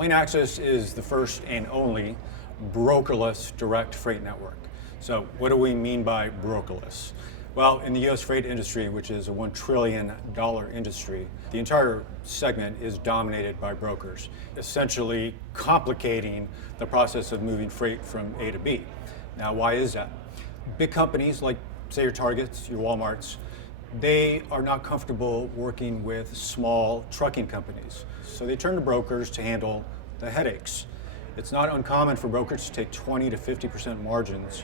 LaneAxis is the first and only brokerless direct freight network. So what do we mean by brokerless? Well, in the U.S. freight industry, which is a $1 trillion industry, the entire segment is dominated by brokers, essentially complicating the process of moving freight from A to B. Now, why is that? Big companies like, say, your Targets, your Walmarts, they are not comfortable working with small trucking companies. So they turn to brokers to handle the headaches. It's not uncommon for brokers to take 20 to 50% margins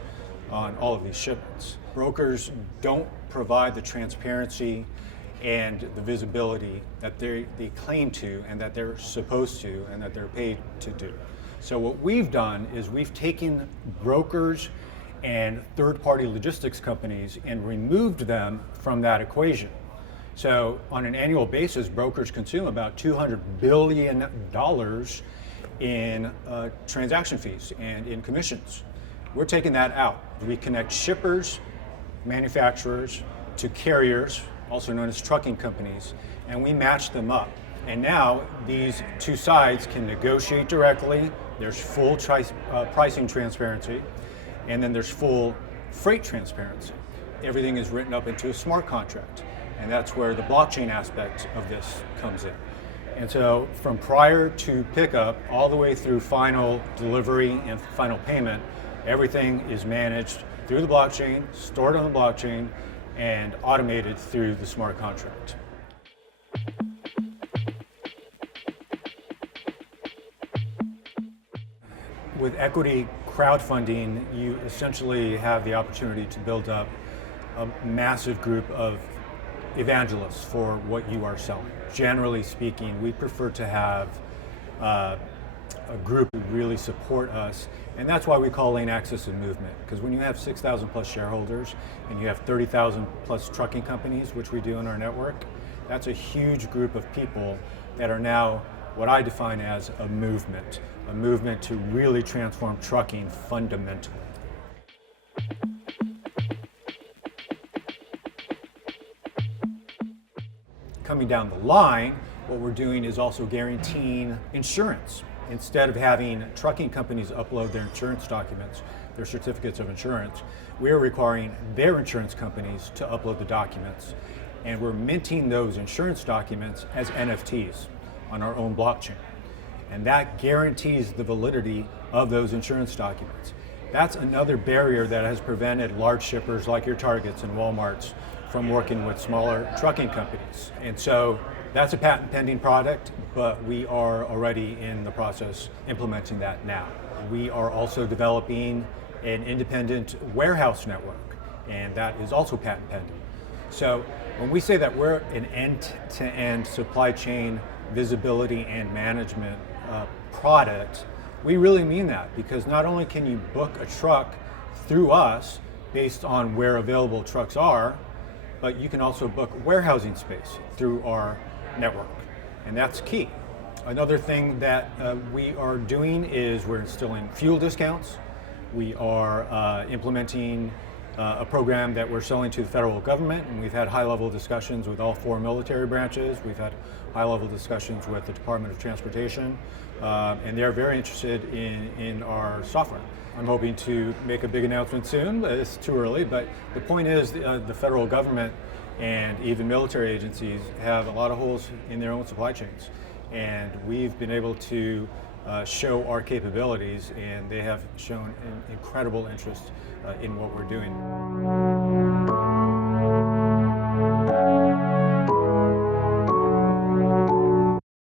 on all of these shipments. Brokers don't provide the transparency and the visibility that they claim to and that they're supposed to and that they're paid to do. So what we've done is we've taken brokers and third-party logistics companies and removed them from that equation. So on an annual basis, brokers consume about $200 billion in transaction fees and in commissions. We're taking that out. We connect shippers, manufacturers to carriers, also known as trucking companies, and we match them up. And now these two sides can negotiate directly. There's full pricing transparency, and then there's full freight transparency. Everything is written up into a smart contract, and that's where the blockchain aspect of this comes in. And so from prior to pickup all the way through final delivery and final payment, everything is managed through the blockchain, stored on the blockchain, and automated through the smart contract. With equity crowdfunding, you essentially have the opportunity to build up a massive group of evangelists for what you are selling. Generally speaking, we prefer to have a group who really support us, and that's why we call LaneAxis a movement, because when you have 6,000 plus shareholders and you have 30,000 plus trucking companies, which we do in our network, that's a huge group of people that are now what I define as a movement to really transform trucking fundamentally. Coming down the line, what we're doing is also guaranteeing insurance. Instead of having trucking companies upload their insurance documents, their certificates of insurance, we're requiring their insurance companies to upload the documents, and we're minting those insurance documents as NFTs on our own blockchain. And that guarantees the validity of those insurance documents. That's another barrier that has prevented large shippers like your Targets and Walmarts from working with smaller trucking companies. And so that's a patent pending product, but we are already in the process implementing that now. We are also developing an independent warehouse network, and that is also patent pending. So when we say that we're an end-to-end supply chain visibility and management product, we really mean that, because not only can you book a truck through us based on where available trucks are, but you can also book warehousing space through our network, and that's key. Another thing that we are doing is we're instilling fuel discounts. We are implementing a program that we're selling to the federal government, and we've had high-level discussions with all 4 military branches. We've had high-level discussions with the Department of Transportation, and they're very interested in our software. I'm hoping to make a big announcement soon, but it's too early. But the point is, the federal government and even military agencies have a lot of holes in their own supply chains, and we've been able to show our capabilities, and they have shown an incredible interest in what we're doing.